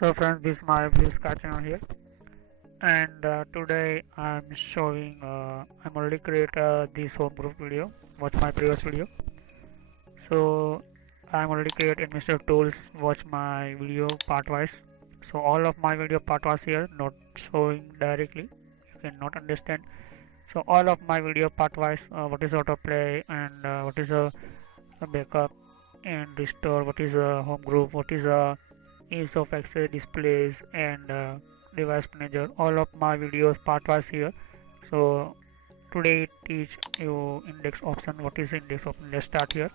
So friends, this is my Blue Sky channel here, and today I'm showing. I'm already create this home group video. Watch my previous video. So I'm already create in Mr. Tools. Watch my video part wise. So all of my video part was here, not showing directly. You cannot understand. So all of my video part wise. What is autoplay and what is a backup and restore. What is a home group. What is a ease of access displays and device manager. All of my videos part was here. So today teach you index option. What is index option? Let's start here.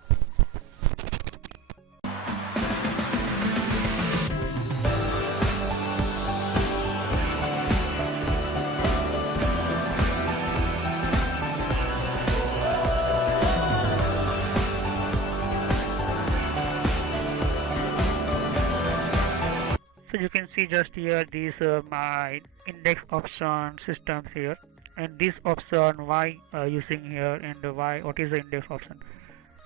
So you can see just here these my index option systems here, and this option why using here and why what is the index option.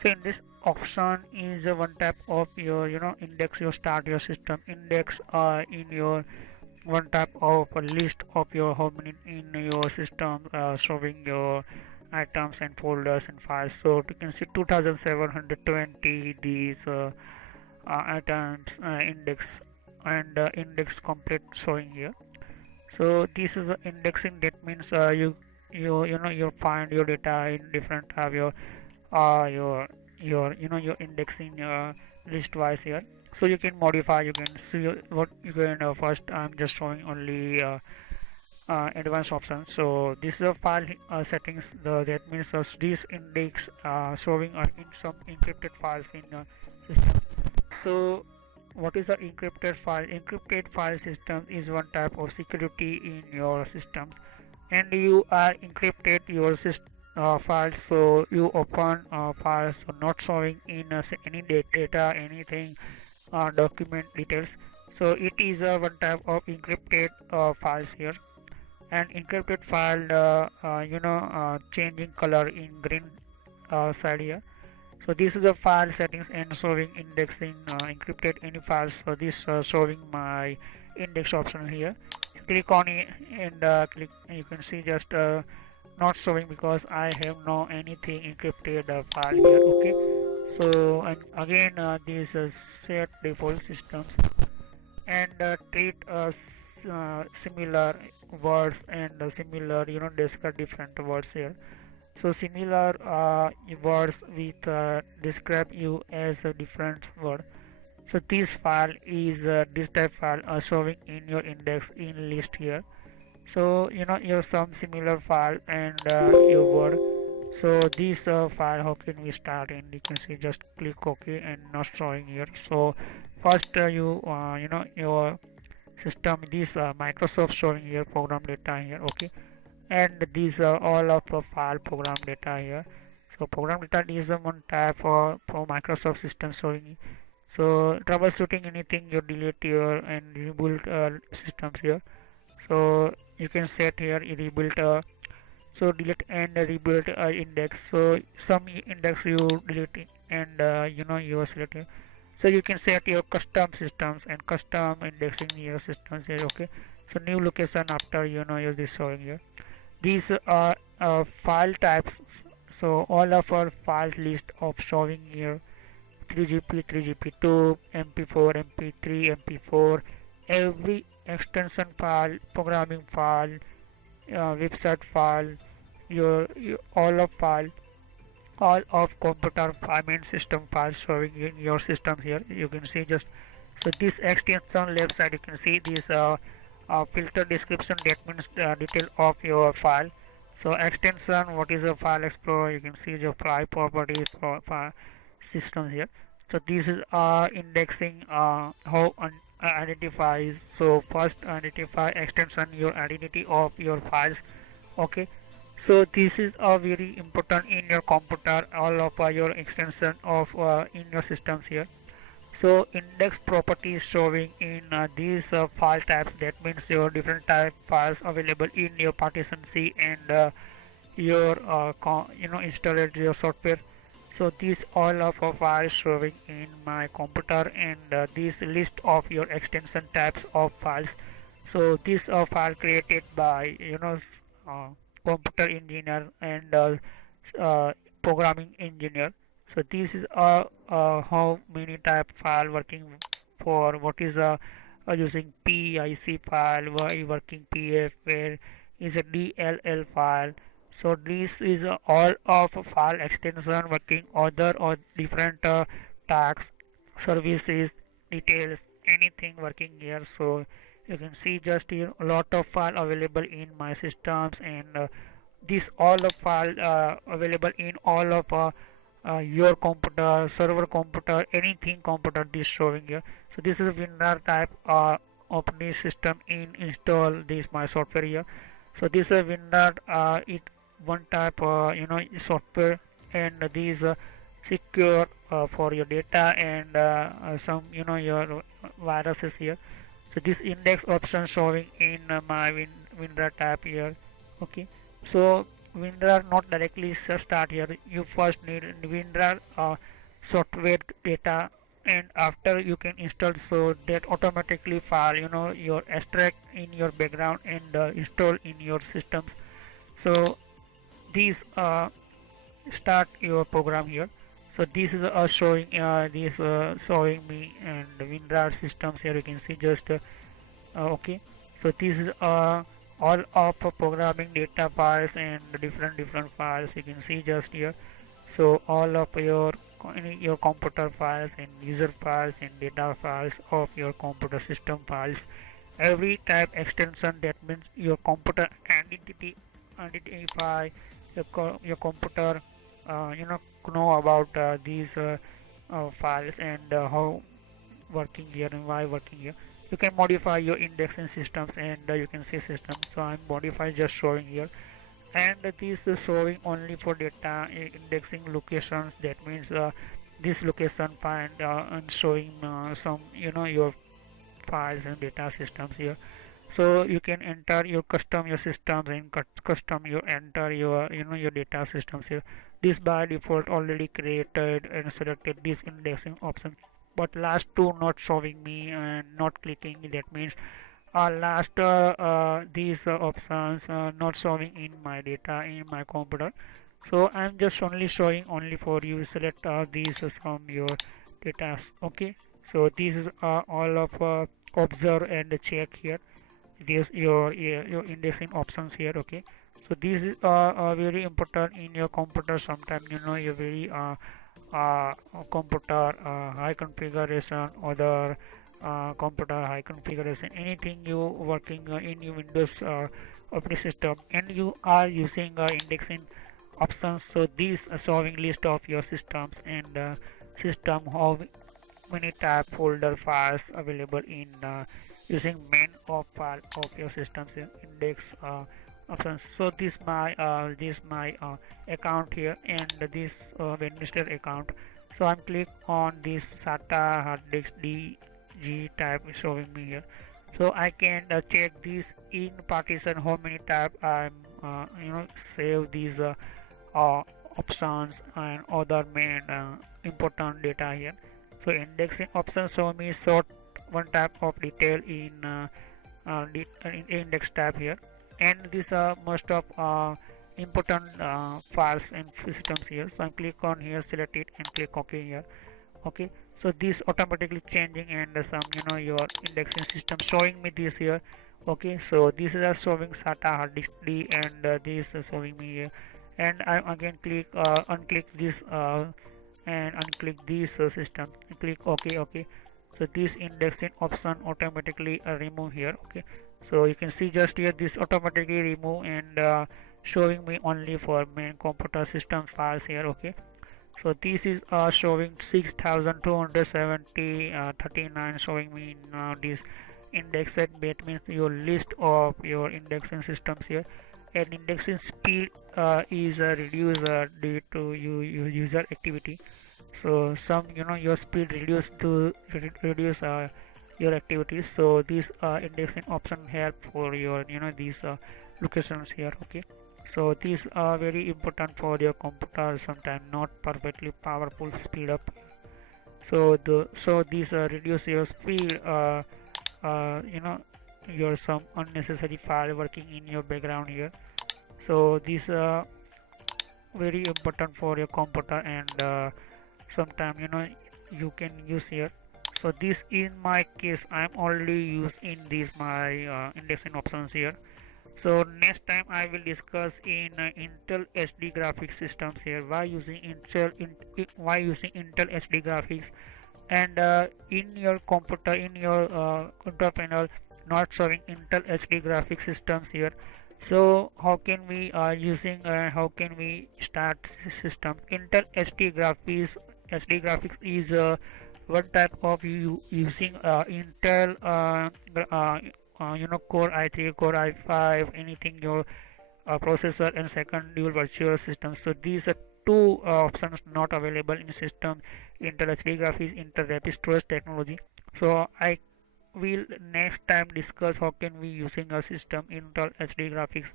So in this option is one type of your index. You start your system index in your one type of a list of your how many in your system showing your items and folders and files. So you can see 2720 these items index and index complete showing here. So this is indexing. That means you find your data in different have your indexing list wise here. So you can modify. You can see what you can first. I'm just showing only advanced options. So this is the file settings. That means this index showing in some encrypted files in system. So what is the encrypted file? Encrypted file system is one type of security in your systems, and you are encrypted your files. So you open files so not showing in any data, anything, document details. So it is one type of encrypted files here. And encrypted file, changing color in green side here. So this is the file settings and showing indexing encrypted any files. So this showing my index option here. Click on it and click. You can see just not showing because I have no anything encrypted file here. Okay. So and again this set default systems and treat similar words and similar describe different words here. So similar words with describe you as a different word. So this file is this type file showing in your index in list here. So your some similar file and your word. So this file, how can we start? And you can see just click OK and not showing here. So first your system this Microsoft showing here program data here. Okay, and these are all of the file program data here. So program data is the one type for Microsoft system showing. So troubleshooting anything you delete your and rebuild systems here. So you can set here rebuild so delete and rebuild index. So some index you delete and you select here. So you can set your custom systems and custom indexing your systems here. Okay, so new location after use this showing here. These are file types. So all of our files list of showing here 3GP, 3GP2, MP4, MP3, MP4, every extension file, programming file, website file, your all of file, all of computer I mean system files showing in your system here. You can see just so this extension left side you can see this filter description. That means detail of your file. So extension, what is a file explorer? You can see your file properties for file systems here. So this is indexing how identifies. So first identify extension your identity of your files. Okay, so this is very important in your computer, all of your extension of in your systems here. So index properties showing in these file types. That means your different type files available in your partition C and your installed your software. So these all of our files showing in my computer, and this list of your extension tabs of files. So this file created by uh, computer engineer and uh, programming engineer. So this is how many type file working for what is using PIC file, working PF, where is a DLL file. So this is all of file extension working other or different tasks, services, details, anything working here. So you can see just here a lot of file available in my systems, and this all of file available in all of your computer, server computer, anything computer this showing here. So this is a WinRAR type operating system in install this my software here. So this is a WinRAR it one type software, and these secure for your data, and some your viruses here. So this index option showing in my WinRAR tab here. Okay, so WinRAR not directly start here. You first need WinRAR software data, and after you can install, so that automatically file your extract in your background and install in your systems. So these start your program here. So this is showing me and WinRAR systems here. You can see just okay. So this is all of programming data files and different files. You can see just here. So all of your computer files and user files and data files of your computer system files. Every type extension, that means your computer identify your computer, know about these files, and how working here and why working here. You can modify your indexing systems, and you can see systems. So I'm modify just showing here, and this is showing only for data indexing locations. That means this location find and showing some your files and data systems here. So you can enter your custom your systems, and custom you enter your your data systems here. This by default already created and selected this indexing option, but last two not showing me and not clicking. That means last these options not showing in my data in my computer. So I'm just only showing only for you. Select these from your data. Okay, so this is all of observe and check here. This your indexing options here. Okay, so this is very important in your computer. Sometimes you're very uh, computer high configuration, other computer high configuration, anything you working in your Windows operating system, and you are using indexing options. So this showing list of your systems, and system how many tab folder files available in using main of file of your systems index options. So this my account here, and this administrator account. So I'm click on this SATA hard disk DG type showing me here. So I can check this in partition how many tab I'm save these uh, options and other main important data here. So indexing options show me short one tab of detail in in index tab here, and these are most of important files and systems here. So I click on here, select it, and click OK here. Okay, so this automatically changing, and some your indexing system showing me this here. Okay, so these are showing SATA hard disk D, and this is showing me here. And I again click unclick this and unclick this system, click OK. So this indexing option automatically remove here. Okay, so you can see just here this automatically remove, and showing me only for main computer system files here. Okay, so this is showing 6270 39 showing me now this indexed. That means your list of your indexing systems here, and indexing speed is reduced due to your user activity. So some your speed reduce to reduce your activities. So this indexing option help for your these locations here. Okay, So these are very important for your computer, sometimes not perfectly powerful speed up. So these reduce your speed, you know, your some unnecessary file working in your background here. So these are very important for your computer, and sometime you can use here. So this in my case I'm already used in this my indexing options here. So next time I will discuss in Intel HD graphics systems here, why using Intel HD graphics, and in your computer, in your control panel not showing Intel HD graphics systems here. So how can we how can we start system? Intel HD graphics is one type of using Intel Core i3, Core i5, anything your processor, and second dual virtual system. So these are two options not available in system Intel HD graphics, Intel Rapid Storage technology. So I will next time discuss how can we using a system Intel HD graphics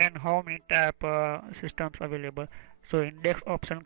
and how many type systems available. So index option